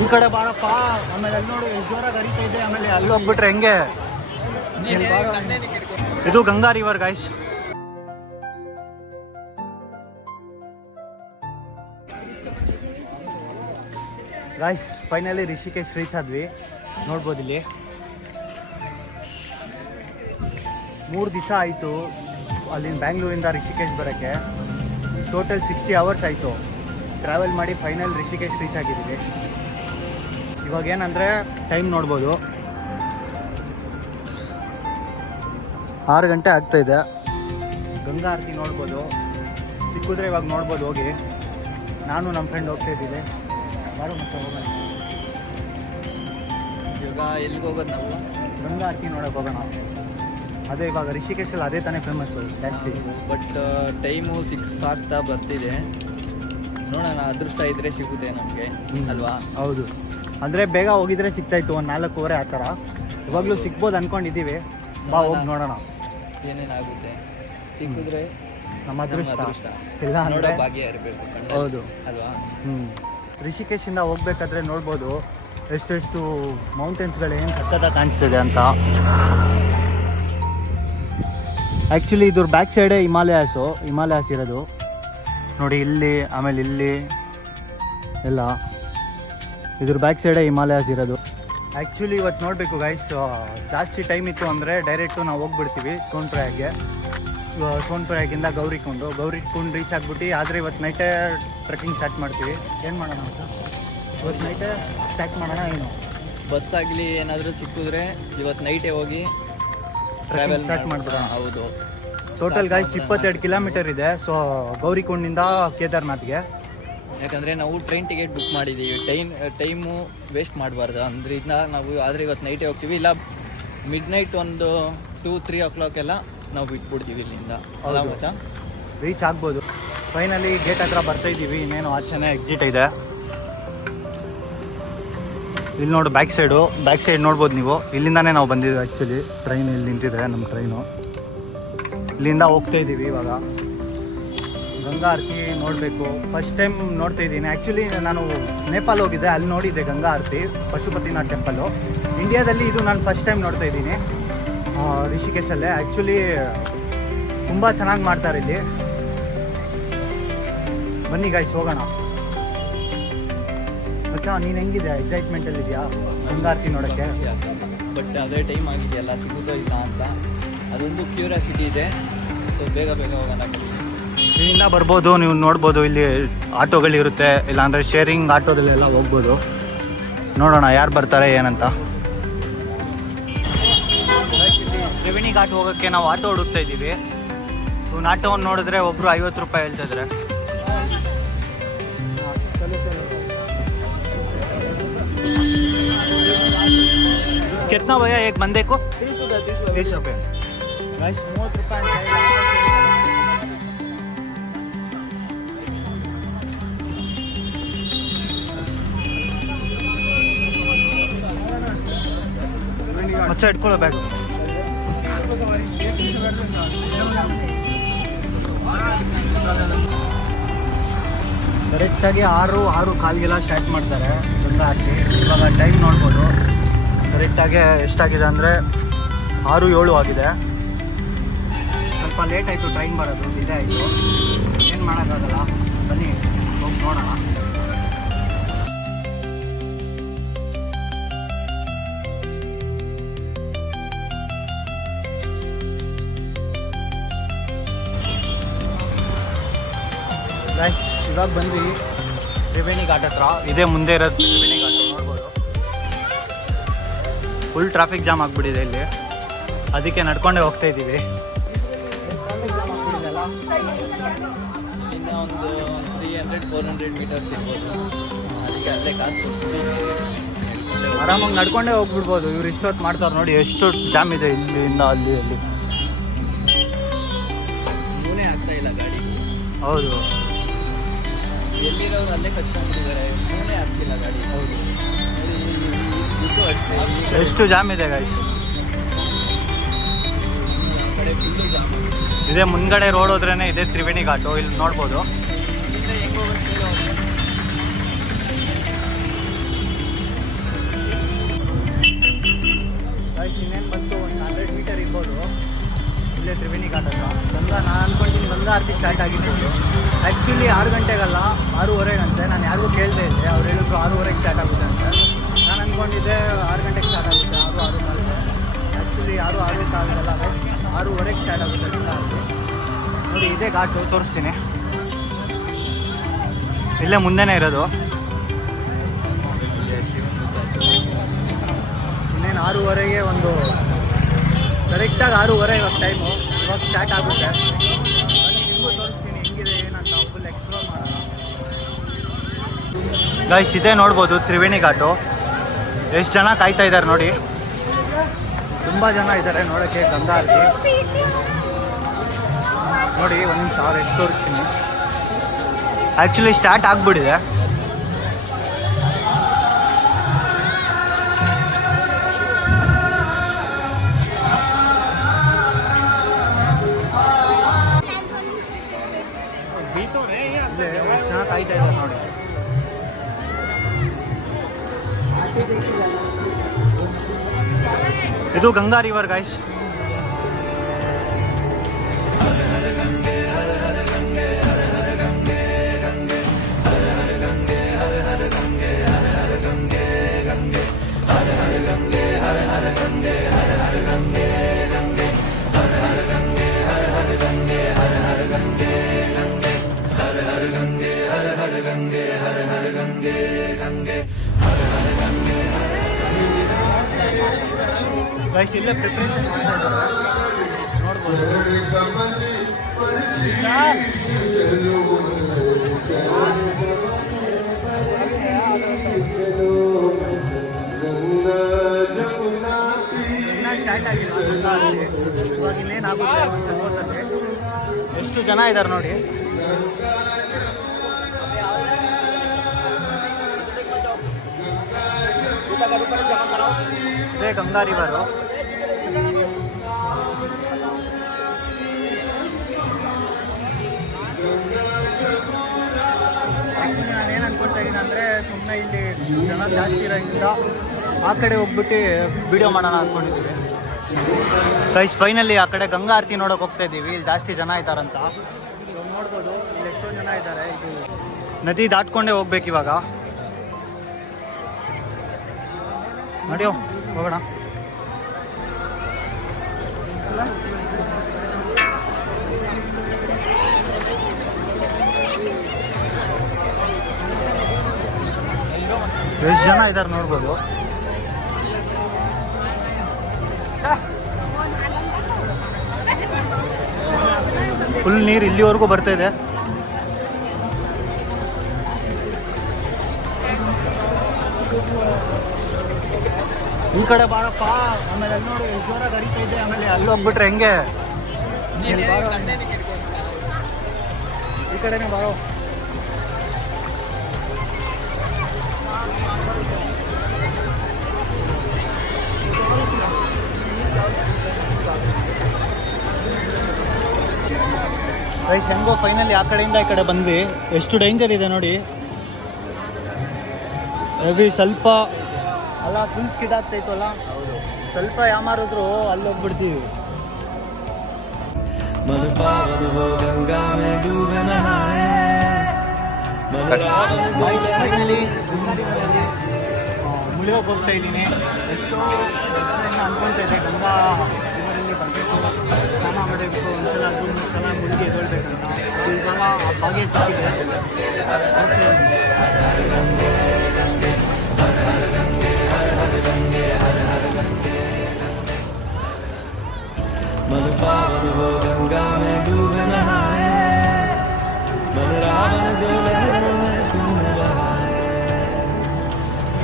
ಈ ಕಡೆ ಬಾರಪ್ಪ. ಆಮೇಲೆ ಅಲ್ಲಿ ನೋಡಿ ಜೋರಾಗಿ ಹರಿತಾ ಇದೆ. ಆಮೇಲೆ ಅಲ್ಲಿ ಹೋಗ್ಬಿಟ್ರೆ ಹೆಂಗೆ? ಇದು Ganga river guys. Guys finally Rishikesh reach ಆದ್ವಿ. ನೋಡ್ಬೋದು ಇಲ್ಲಿ 3 ದಿವಸ ಆಯಿತು ಅಲ್ಲಿಂದ ಬ್ಯಾಂಗ್ಳೂರಿಂದ ರಿಷಿಕೇಶ್ ಬರೋಕ್ಕೆ. ಟೋಟಲ್ 60 ಅವರ್ಸ್ ಆಯಿತು ಟ್ರಾವೆಲ್ ಮಾಡಿ. ಫೈನಲ್ ರಿಷಿಕೇಶ್ ರೀಚ್ ಆಗಿದ್ದೀವಿ. ಇವಾಗ ಏನಂದರೆ ಟೈಮ್ ನೋಡ್ಬೋದು 6 ಗಂಟೆ ಆಗ್ತಾಯಿದೆ. ಗಂಗಾ ಆರತಿ ನೋಡ್ಬೋದು. ಸಿಕ್ಕಿದ್ರೆ ಇವಾಗ ನೋಡ್ಬೋದು. ಹೋಗಿ ನಾನು ನಮ್ಮ ಫ್ರೆಂಡ್ ಹೋಗ್ತಾ ಇದ್ದೀವಿ. ಬಾರೋ ಮತ್ತೆ ಹೋಗೋಣ. ಇವಾಗ ಎಲ್ಲಿಗೆ ಹೋಗೋದು ನಾವು? ಗಂಗಾ ಆರತಿ ನೋಡೋಕೆ ಹೋಗೋಣ. ಅದೇ ಇವಾಗ ರಿಷಿಕೇಶಲ್ಲಿ ಅದೇ ತಾನೇ ಫೇಮಸ್ಸು ಜಾಸ್ತಿ. ಬಟ್ ಟೈಮು 6 ಆಗ್ತಾ ಬರ್ತಿದೆ. ನೋಡೋಣ, ಅದೃಷ್ಟ ಇದ್ರೆ ಸಿಗುತ್ತೆ ನಮಗೆ ಅಲ್ವಾ? ಹೌದು, ಅಂದರೆ ಬೇಗ ಹೋಗಿದ್ರೆ ಸಿಗ್ತಾಯಿತ್ತು. ಒಂದು 4:15 ಆ ಥರ. ಇವಾಗಲೂ ಸಿಗ್ಬೋದು ಅಂದ್ಕೊಂಡಿದ್ದೀವಿ. ಬಾ ಹೋಗಿ ನೋಡೋಣ ಏನೇನಾಗುತ್ತೆ. ಸಿಕ್ಕಿದ್ರೆ ನಮ್ಮ ಅದೃಷ್ಟ, ಇಲ್ಲ ನೋಡೋ ಭಾಗ್ಯ ಇರಬೇಕು. ಹೌದು ಅಲ್ವಾ? ರಿಷಿಕೇಶಿಂದ ಹೋಗ್ಬೇಕಾದ್ರೆ ನೋಡ್ಬೋದು ಎಷ್ಟೆಷ್ಟು ಮೌಂಟೇನ್ಸ್ಗಳು ಏನು ಸಕ್ಕತ್ತಾಗಿ ಕಾಣಿಸ್ತಿದೆ ಅಂತ. ಆ್ಯಕ್ಚುಲಿ ಇದ್ರ ಬ್ಯಾಕ್ ಸೈಡೇ ಹಿಮಾಲಯಾಸ್ ಇರೋದು ನೋಡಿ. ಇಲ್ಲಿ ಆಮೇಲೆ ಇಲ್ಲಿ ಎಲ್ಲ ಇದ್ರ ಬ್ಯಾಕ್ ಸೈಡೇ ಹಿಮಾಲಯಾಸ್ ಇರೋದು. ಆ್ಯಕ್ಚುಲಿ ಇವತ್ತು ನೋಡಬೇಕು ಗೈಸ್, ಜಾಸ್ತಿ ಟೈಮ್ ಇತ್ತು ಅಂದರೆ ಡೈರೆಕ್ಟು ನಾವು ಹೋಗ್ಬಿಡ್ತೀವಿ ಸೋನ್ಪ್ರಯಾಗ್ಗೆ. ಸೋನ್ಪ್ರಯಾಗಿಂದ ಗೌರಿಕುಂಡ್ ರೀಚ್ ಆಗಿಬಿಟ್ಟು. ಆದರೆ ಇವತ್ತು ನೈಟೇ ಟ್ರೆಕ್ಕಿಂಗ್ ಸ್ಟಾರ್ಟ್ ಮಾಡ್ತೀವಿ. ಏನು ಮಾಡೋಣ ಅಂತ ಇವತ್ತು ನೈಟೇ ಸ್ಟಾರ್ಟ್ ಮಾಡೋಣ. ಏನು ಬಸ್ ಆಗಲಿ ಏನಾದರೂ ಸಿಕ್ಕಿದ್ರೆ ಇವತ್ತು ನೈಟೇ ಹೋಗಿ ಟ್ರಾವೆಲ್ ಸ್ಟಾರ್ಟ್ ಮಾಡ್ಬಿಡೋಣ. ಹೌದು. ಟೋಟಲ್ ಗೈಸ್ 22 ಕಿಲೋಮೀಟರ್ ಇದೆ. ಸೊ ಗೌರಿಕುಂಡಿಂದ ಕೇದಾರ್ನಾಥ್ಗೆ. ಯಾಕಂದರೆ ನಾವು ಟ್ರೈನ್ ಟಿಕೆಟ್ ಬುಕ್ ಮಾಡಿದ್ದೀವಿ. ಟೈಮು ವೇಸ್ಟ್ ಮಾಡಬಾರ್ದು ಅಂದ್ರಿಂದ ನಾವು. ಆದರೆ ಇವತ್ತು ನೈಟೇ ಹೋಗ್ತೀವಿ. ಇಲ್ಲ ಮಿಡ್-ನೈಟ್ ಒಂದು 2-3 o'clock ಎಲ್ಲ ನಾವು ಬಿಟ್ಬಿಡ್ತೀವಿ ಇಲ್ಲಿಂದ. ರೀಚ್ ಆಗ್ಬೋದು. ಫೈನಲಿ ಗೇಟ್ ಹತ್ರ ಬರ್ತಾಯಿದ್ದೀವಿ. ಇನ್ನೇನು ಆಚೆನೇ ಎಕ್ಸಿಟ್ ಇದೆ. ಇಲ್ಲಿ ನೋಡು ಬ್ಯಾಕ್ ಸೈಡ್ ನೋಡ್ಬೋದು ನೀವು. ಇಲ್ಲಿಂದಾನೇ ನಾವು ಬಂದಿದ್ದೀವಿ. ಆ್ಯಕ್ಚುಲಿ ಟ್ರೈನ್ ಇಲ್ಲಿ ನಿಂತಿದೆ, ನಮ್ಮ ಟ್ರೈನು. ಇಲ್ಲಿಂದ ಹೋಗ್ತಾ ಇದ್ದೀವಿ. ಇವಾಗ ಗಂಗಾ ಆರತಿ ನೋಡಬೇಕು. ಫಸ್ಟ್ ಟೈಮ್ ನೋಡ್ತಾ ಇದ್ದೀನಿ. ಆ್ಯಕ್ಚುಲಿ ನಾನು ನೇಪಾಲ್ ಹೋಗಿದ್ದೆ, ಅಲ್ಲಿ ನೋಡಿದ್ದೆ ಗಂಗಾ ಆರತಿ, ಪಶುಪತಿನಾಥ್ ಟೆಂಪಲ್ಲು. ಇಂಡಿಯಾದಲ್ಲಿ ಇದು ನಾನು ಫಸ್ಟ್ ಟೈಮ್ ನೋಡ್ತಾ ಇದ್ದೀನಿ ರಿಷಿಕೇಶಲ್ಲೇ. ಆ್ಯಕ್ಚುಲಿ ತುಂಬ ಚೆನ್ನಾಗಿ ಮಾಡ್ತಾರೆ ಇಲ್ಲಿ. ಬನ್ನಿ ಗೈಸ್ ಹೋಗೋಣ. ಮಚ್ಚಾ ನೀನು ಹೆಂಗಿದೆ? ಎಕ್ಸೈಟ್ಮೆಂಟಲ್ಲಿದೆಯಾ ಗಂಗಾ ಆರತಿ ನೋಡೋಕ್ಕೆ? ಬಟ್ ಅದೇ ಟೈಮ್ ಆಗಿದೆಯಲ್ಲ, ಸಿಗುತ್ತೋ ಇಲ್ಲ ಅಂತ ಅದೊಂದು ಕ್ಯೂರಿಯಾಸಿಟಿ ಇದೆ. ಸೊ ಬೇಗ ಹೋಗೋಣ. ಇಲ್ಲಿಂದ ಬರ್ಬೋದು, ನೀವು ನೋಡ್ಬೋದು. ಇಲ್ಲಿ ಆಟೋಗಳಿರುತ್ತೆ, ಇಲ್ಲಾಂದರೆ ಶೇರಿಂಗ್ ಆಟೋದಲ್ಲೆಲ್ಲ ಹೋಗ್ಬೋದು. ನೋಡೋಣ ಯಾರು ಬರ್ತಾರೆ ಏನಂತ. ತ್ರಿವೇಣಿ ಘಾಟ್ ಹೋಗೋಕ್ಕೆ ನಾವು ಆಟೋ ಹುಡುಕ್ತಾ ಇದ್ದೀವಿ. ಇವ್ನು ಆಟೋವನ್ನು ನೋಡಿದ್ರೆ ಒಬ್ಬರು 50 ರೂಪಾಯಿ ಹೇಳ್ತಿದ್ರೆ. कितना भैया एक बंदे को? 30 रुपये. 30 ರೂಪಾಯಿ ಮಚ್ಚ ಇಟ್ಕೊಳ್ಳೋ ಬ್ಯಾಗ್. ಕರೆಕ್ಟಾಗಿ 6:15 ಸ್ಟಾರ್ಟ್ ಮಾಡ್ತಾರೆ ಗಂಗಾ ಆರತಿ. ಇವಾಗ ಟೈಮ್ ನೋಡ್ಬೋದು. ಕರೆಕ್ಟಾಗಿ ಎಷ್ಟಾಗಿದೆ ಅಂದರೆ 6:07 ಆಗಿದೆ. ಸ್ವಲ್ಪ ಲೇಟ್ ಆಯಿತು ಟ್ರೈನ್ ಬರೋದು, ಡಿಲೇ ಆಯಿತು. ಏನು ಮಾಡೋಕ್ಕಾಗಲ್ಲ. ಬನ್ನಿ ಹೋಗಿ ನೋಡೋಣ. ಇವಾಗ ಬಂದ್ವಿ ತ್ರಿವೇಣಿ ಘಾಟ್ ಹತ್ರ. ಇದೇ ಮುಂದೆ ಇರೋದು ತ್ರಿವೇಣಿ ಘಾಟ್. ನೋಡ್ಬೋದು ಫುಲ್ ಟ್ರಾಫಿಕ್ ಜಾಮ್ ಆಗಿಬಿಟ್ಟಿದೆ ಇಲ್ಲಿ. ಅದಕ್ಕೆ ನಡ್ಕೊಂಡೇ ಹೋಗ್ತಾ ಇದ್ದೀವಿ. ಇನ್ನು ಒಂದು 300-400 ಮೀಟರ್ಸ್ ಇರ್ಬೋದು. ಅದಕ್ಕೆ ಅಲ್ಲೇ ಕಾಸು ಕೊಡ್ತೀವಿ, ಆರಾಮಾಗಿ ನಡ್ಕೊಂಡೇ ಹೋಗ್ಬಿಡ್ಬೋದು. ಇವ್ರು ಇಷ್ಟೊತ್ತು ಮಾಡ್ತಾರೆ ನೋಡಿ, ಎಷ್ಟು ಜಾಮ್ ಇದೆ ಇಲ್ಲಿಂದ ಅಲ್ಲಿ. ಮೂನೇ ಆಗ್ತಾ ಇಲ್ಲ ಗಾಡಿ. ಹೌದು, ಎಲ್ಲಿರೋರು ಅಲ್ಲೇ ಕಚ್ಕೊಂಡಿದ್ದಾರೆ. ಮೂನೇ ಆಗ್ತಿಲ್ಲ ಗಾಡಿ. ಹೌದು, ಅಷ್ಟೇ. ಎಷ್ಟು ಜಾಮ್ ಇದೆ ಗೈಸ್. ಕಡೆ ಫುಲ್ಲು ಜಾಮ್. ಇದೇ ಮುಂದ್ಗಡೆ ರೋಡ್ ಹೋದ್ರೇನೆ ಇದೆ ತ್ರಿವೇಣಿ ಘಾಟು. ಇಲ್ಲಿ ನೋಡ್ಬೋದು. ಇಲ್ಲೇ ತ್ರಿವೇಣಿ ಘಾಟ್ ಹತ್ರ. ಗಂಗಾ ನಾನು ಅಂದ್ಕೊಂಡಿದ್ದೀನಿ ಗಂಗಾ ಆರತಿ ಸ್ಟಾರ್ಟ್ ಆಗಿದ್ದು ಆ್ಯಕ್ಚುಲಿ 6 ಗಂಟೆಗಲ್ಲ 6:30 ನಾನು ಯಾರಿಗೂ ಕೇಳದೇ ಇದ್ದೆ. ಅವ್ರು ಹೇಳಿದ್ರು 6:30 ಸ್ಟಾರ್ಟ್ ಆಗುತ್ತೆ ಅಂತ. ನಾನು ಅಂದ್ಕೊಂಡಿದ್ದೆ 6 ಗಂಟೆಗೆ ಸ್ಟಾರ್ಟ್ ಆಗುತ್ತೆ, 6:05 ಆ್ಯಕ್ಚುಲಿ 6:05 ಅಲ್ಲ, 6:30 ಸ್ಟಾರ್ಟ್ ಆಗುತ್ತೆ ಗಂಗಾ ಆರತಿ. ನೋಡಿ ಇದೇ ಘಾಟು, ತೋರಿಸ್ತೀನಿ. ಇಲ್ಲೇ ಮುಂದೆನೇ ಇರೋದು. ಇನ್ನೇನು 6:30ಗೆ ಒಂದು ಕರೆಕ್ಟಾಗಿ 6:30 ಇವಾಗ ಟೈಮು. ಇವಾಗ ಸ್ಟಾರ್ಟ್ ಆಗುತ್ತೆ. ನಿಮಗೂ ತೋರಿಸ್ತೀನಿ ಹೆಂಗಿದೆ ಏನಂತ, ಫುಲ್ ಎಕ್ಸ್ಪ್ಲೋರ್ ಮಾಡೋಣ. ಗೈಸ್ ಇದೇ ನೋಡ್ಬೋದು ತ್ರಿವೇಣಿ ಘಾಟು. ಎಷ್ಟು ಜನ ಕಾಯ್ತಾ ಇದ್ದಾರೆ ನೋಡಿ, ತುಂಬ ಜನ ಇದ್ದಾರೆ ನೋಡೋಕ್ಕೆ ಗಂಗಾ ಆರತಿ. ನೋಡಿ ಒಂದು ನಿಮಿಷ ಎಷ್ಟು ತೋರಿಸ್ತೀನಿ. ಆ್ಯಕ್ಚುಲಿ ಸ್ಟಾರ್ಟ್ ಆಗಿಬಿಟ್ಟಿದೆ. ಎಷ್ಟು ಜನ ಕಾಯ್ತಾ ಇದ್ದಾರೆ ನೋಡಿ. ಇದು ಗಂಗಾ ರಿವರ್ ಗೈಸ್. ಗೈಸ್ ಇಲ್ಲೇ ಪ್ರಿಪ್ರೇಷನ್ ಮಾಡ್ತಾ ಇದ್ದಾರೆ ನೋಡ್ಬೋದು. ಇನ್ನೂ ಸ್ಟಾರ್ಟ್ ಆಗಿಲ್ಲ, ಇವಾಗ ಇನ್ನೇನಾಗುತ್ತೆ ಒಂದು ಸ್ವಲ್ಪ ಹೊತ್ತಲ್ಲಿ. ಎಷ್ಟು ಜನ ಇದ್ದಾರೆ ನೋಡಿ. ಇದೇ ಗಂಗಾ ರಿವರು. ಆ್ಯಕ್ಚುಲಿ ನಾನು ಏನು ಅನ್ಕೊಳ್ತಾ ಇದ್ದೀನಿ ಅಂದರೆ, ಸುಮ್ಮನೆ ಇಲ್ಲಿ ಜನ ಜಾಸ್ತಿ ಇರೋದ್ರಿಂದ ಆ ಕಡೆ ಹೋಗ್ಬಿಟ್ಟು ವಿಡಿಯೋ ಮಾಡೋಣ ಅಂದ್ಕೊಂಡಿದ್ದೀವಿ. ಗೈಸ್ ಫೈನಲಿ ಆ ಕಡೆ ಗಂಗಾ ಆರತಿ ನೋಡೋಕೆ ಹೋಗ್ತಾ ಇದ್ದೀವಿ. ಇಲ್ಲಿ ಜಾಸ್ತಿ ಜನ ಇದ್ದಾರಂತ ಇವಾಗ ನೋಡ್ಬೋದು. ಇಲ್ಲಿ ಎಷ್ಟೊಂದು ಜನ ಇದ್ದಾರೆ. ಇದು ನದಿ ದಾಟ್ಕೊಂಡೇ ಹೋಗ್ಬೇಕು ಇವಾಗ. ನಡೆಯೋ ಹೋಗೋಣ. ಎಷ್ಟು ಜನ ಇದ್ದಾರೆ ನೋಡ್ಬೋದು. ಫುಲ್ ನೀರು ಇಲ್ಲಿವರೆಗೂ ಬರ್ತಾ ಇದೆ. ಈ ಕಡೆ ಬಾರಪ್ಪ. ಆಮೇಲೆ ಅಲ್ಲಿ ನೋಡಿ ಎಷ್ಟು ಜೋರಾಗಿ ಹರಿತಾ ಇದೆ. ಆಮೇಲೆ ಅಲ್ಲಿ ಹೋಗ್ಬಿಟ್ರೆ ಹೆಂಗೆ? ಈ ಕಡೆನೇ ಬಾರೋ. ಗೈಸ್ ಹೆಂಗೋ ಫೈನಲಿ ಆ ಕಡೆಯಿಂದ ಈ ಕಡೆ ಬಂದ್ವಿ. ಎಷ್ಟು ಡೇಂಜರ್ ಇದೆ ನೋಡಿ. ಹೆವಿ ಸ್ವಲ್ಪ ಅಲ್ಲ, ಫುಲ್ ಸ್ಕಿಡ್ ಆಗ್ತಾಯಿತ್ತು ಅಲ್ಲ. ಸ್ವಲ್ಪ ಯಾಮಾರಿದ್ರು ಅಲ್ಲಿ ಹೋಗ್ಬಿಡ್ತೀವಿ. ಫೈನಲಿ ಮುಳಿಯೋಕೆ ಹೋಗ್ತಾ ಇದ್ದೀನಿ. ಎಷ್ಟೋ ಅನ್ಕೊಳ್ತಾ ಇದೆ ಗಂಗಾ ರಿವರಲ್ಲಿ ಬರಬೇಕು, ಸ್ನಾನ ಮಾಡಬೇಕು, ಒಂದ್ಸಲ ಅದು ಸಲ ಮುಳುಗಿ ಎದೊಳ್ಬೇಕಂತ. ಅದು ಇವಾಗ ಆ ಭಾಗ್ಯ ಸಿಕ್ಕಿದೆ. पावन हो गंगा में डूब नहाए, मन रावण जो लहरों में झूम बहाए।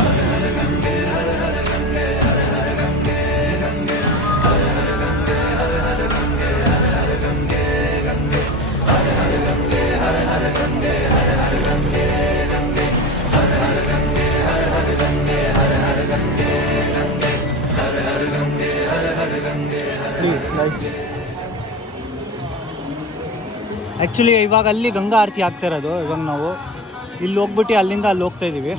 हर हर गंगे हर हर गंगे हर हर गंगे गंगे हर हर गंगे हर हर गंगे हर हर गंगे गंगे हर हर गंगे हर हर गंगे हर हर गंगे गंगे हर हर गंगे हर हर गंगे हर हर गंगे गंगे हर हर गंगे हर हर गंगे ಆ್ಯಕ್ಚುಲಿ ಇವಾಗ ಅಲ್ಲಿ ಗಂಗಾ ಆರತಿ ಆಗ್ತಾ ಇರೋದು. ಇವಾಗ ನಾವು ಇಲ್ಲಿ ಹೋಗ್ಬಿಟ್ಟು ಅಲ್ಲಿಂದ ಅಲ್ಲಿ ಹೋಗ್ತಾ ಇದ್ದೀವಿ.